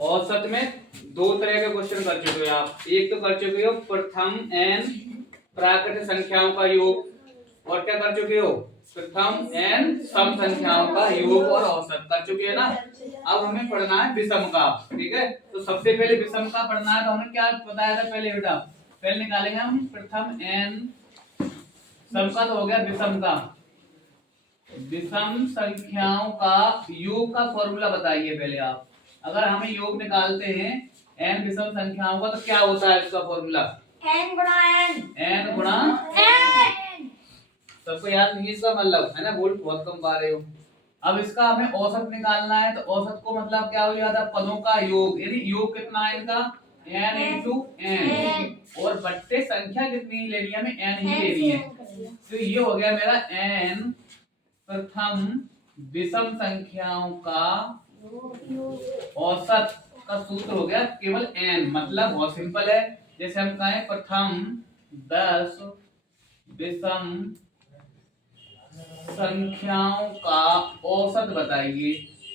औसत में दो तरह के क्वेश्चन कर चुके हो आप। एक तो कर चुके हो प्रथम एन प्राकृत संख्याओं का योग, और क्या कर चुके हो, प्रथम एन सम संख्याओं का योग और औसत कर चुके हैं ना। अब हमें पढ़ना है विषम का, ठीक है। तो सबसे पहले विषम का पढ़ना है, तो हमें क्या बताया था पहले बेटा, पहले निकालेंगे हम प्रथम एन सम का, तो हो गया विषम का। विषम संख्याओं का योग का फॉर्मूला बताइए पहले आप। अगर हमें योग निकालते हैं n विषम संख्याओं का, तो क्या होता है इसका फॉर्मूला, n गुणा n, n गुणा n। सबको याद नहीं इसका मतलब है ना, बोल बहुत कम पा रहे हो। अब इसका हमें औसत निकालना है, तो औसत को मतलब क्या हो जाता है, पदों का योग, यानी योग कितना है इनका, n इंटू n, और बट्टे संख्या कितनी लेनी है, हमें n ही लेनी है। तो ये हो गया मेरा n प्रथम विषम संख्याओं का औसत का सूत्र हो गया केवल n, मतलब बहुत सिंपल है। जैसे हम कहें प्रथम 10 विषम संख्याओं का औसत बताइए,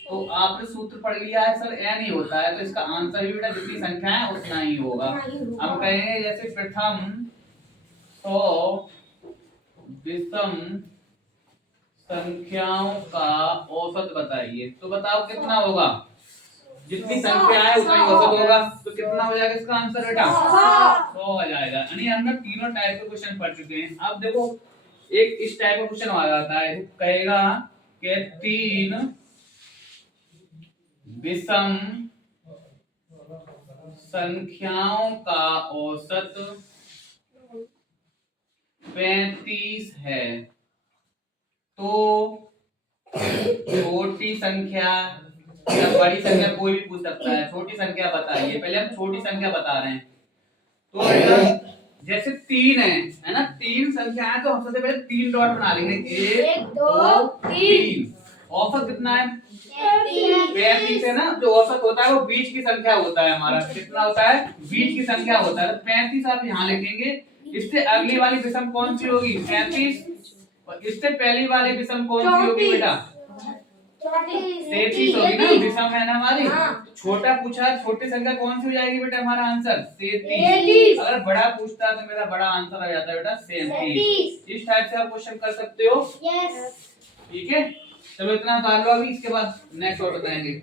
तो आपने सूत्र पढ़ लिया है सर n ही होता है, तो इसका आंसर भी बेटा जितनी संख्या है उतना ही होगा। हम कहेंगे जैसे प्रथम 100 विषम संख्याओं का औसत बताइए, तो बताओ कितना होगा, जितनी संख्या है उतना ही औसत होगा, तो कितना हो जाएगा इसका आंसर बेटा, 100 हो जाएगा। यानी हमने तीनों टाइप के क्वेश्चन पढ़ चुके हैं। अब देखो एक इस टाइप का क्वेश्चन आ जाता है, कहेगा कि 3 विषम संख्याओं का औसत 35 है, तो छोटी संख्या या बड़ी संख्या कोई भी पूछ सकता है, छोटी संख्या बताइए। पहले हम छोटी संख्या बता रहे हैं, तो जैसे 3 है ना, 3 संख्या है, तो हम सबसे पहले 3 डॉट बना लेंगे, 1 2 3। औसत कितना है, 35 है ना। जो औसत होता है वो बीच की संख्या होता है हमारा, कितना होता है, बीच की संख्या होता है। 35 आप यहाँ लिखेंगे। इससे अगली वाली विषम कौन सी होगी, 35, और इससे पहली वाली विषम कौन सी होगी बेटा, 33 होगी ना, विषम है ना हमारी। तो छोटा पूछा, छोटी संख्या कौन सी हो जाएगी बेटा, हमारा आंसर 33। अगर बड़ा पूछता है तो मेरा बड़ा आंसर आ जाता है बेटा 37। इस टाइप से आप क्वेश्चन कर सकते हो, ठीक है। चलो इतना कर लो अभी, इसके बाद नेक्स्ट और बताएंगे।